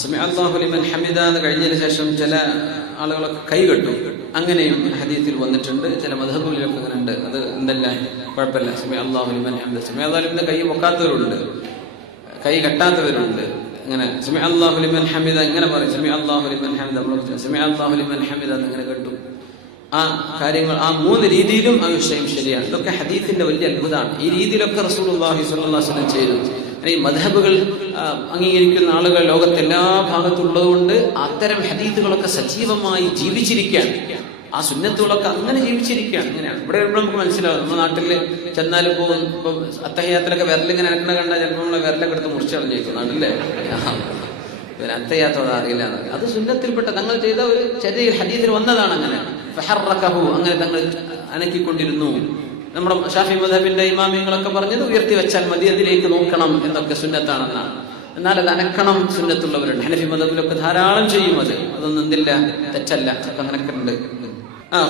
സമി അല്ലാഹു ലിമൻ ഹമിദ എന്ന് കഴിഞ്ഞതിന് ശേഷം ചില ആളുകളൊക്കെ കൈ കെട്ടും. അങ്ങനെയും ഹദീസിൽ വന്നിട്ടുണ്ട്. ചില മദ്ഹബുകളിലൊക്കെ അങ്ങനെ ഉണ്ട്. അത് എന്തല്ല, കുഴപ്പമില്ല. സമി അല്ലാഹു ലിമൻ ഹമിദ. സമി അല്ലാഹു ലിമൻ കൈ പൊക്കാത്തവരുണ്ട്, കൈ കെട്ടാത്തവരുണ്ട്. അങ്ങനെ സമി അല്ലാഹു ലിമൻ ഹമിദ ഇങ്ങനെ പറയും. സമി അല്ലാഹു ലിമൻ ഹമിദ, നമ്മൾ സമി അല്ലാഹു ലിമൻ ഹമിദ എന്നിങ്ങനെ കെട്ടും. ആ കാര്യങ്ങൾ, ആ മൂന്ന് രീതിയിലും ആ വിഷയം ശരിയാണ്. ഇതൊക്കെ ഹദീസിന്റെ വലിയ അത്ഭുതമാണ്. ഈ രീതിയിലൊക്കെ റസൂലുള്ളാഹി സ്വല്ലല്ലാഹു അലൈഹി വസല്ലം ചെയ്തു. ഈ മദ്ഹബുകൾ അംഗീകരിക്കുന്ന ആളുകൾ ലോകത്തെല്ലാ ഭാഗത്തുള്ളതുകൊണ്ട് അത്തരം ഹദീസുകളൊക്കെ സജീവമായി ജീവിച്ചിരിക്കാൻ, ആ സുന്നത്തുകളൊക്കെ അങ്ങനെ ജീവിച്ചിരിക്കുകയാണ്. അങ്ങനെയാണ് ഇവിടെ വരുമ്പോൾ നമുക്ക് മനസ്സിലാവും. നമ്മുടെ നാട്ടിൽ ചെന്നാലും പോകും, ഇപ്പൊ അത്തഹിയാത്തിലൊക്കെ വിരലിങ്ങനെ അനക്കണ കണ്ടാൽ ചിലപ്പോൾ നമ്മളെ വിരലൊക്കെ എടുത്ത് മുറിച്ച് കളഞ്ഞേക്കും നാട്ടിലെ. പിന്നെ അത്തഹിയാത്തത് അറിയില്ല എന്നറിയാം. അത് സുന്നത്തിൽപ്പെട്ട തങ്ങൾ ചെയ്ത ഒരു ചെറിയ ഹദീസിൽ വന്നതാണ്. അങ്ങനെ ഫഹറകഹു, അങ്ങനെ തങ്ങൾ അനക്കിക്കൊണ്ടിരുന്നു. നമ്മുടെ ഷാഫി മദ്ഹബിന്റെ ഇമാമിയങ്ങളൊക്കെ പറഞ്ഞത് ഉയർത്തി വെച്ചാൽ മതി, അതിലേക്ക് നോക്കണം എന്നൊക്കെ സുന്നത്താണെന്നാണ്. എന്നാൽ അത് അനക്കണം സുന്നത്തുള്ളവരുണ്ട്. ഹനഫി മദ്ഹബിലൊക്കെ ധാരാളം ചെയ്യും. അതൊന്നും എന്തില്ല, തെറ്റല്ല. അങ്ങനൊക്കെ ഉണ്ട്.